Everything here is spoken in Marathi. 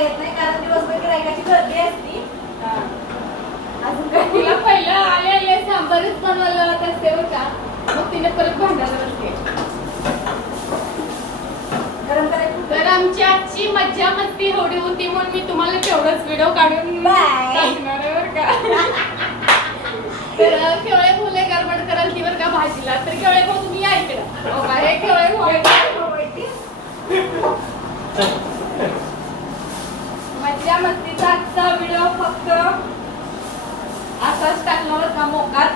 येत नाही कारण दिवसभर गिरायकाची गर्दी असती. अजून काय तिला पहिलं आले सांबारच बनवायला लावत असते बरं का, मग तिने परत भांडायला बसते. गरम करायचं. तर आमची आजची मज्जा मस्ती एवढी होती म्हणून मी तुम्हाला तेवढाच व्हिडिओ काढून टाकणार आहे बरं का. तर केवळे फुले गडबड कराल ती बरं का भाजीला. तर केवळे भाऊ तुम्ही या इकडं. हो का, हे केवळे भाऊ मज्जा मस्तीचा आजचा व्हिडिओ फक्त असाच टाकणार का मोकार.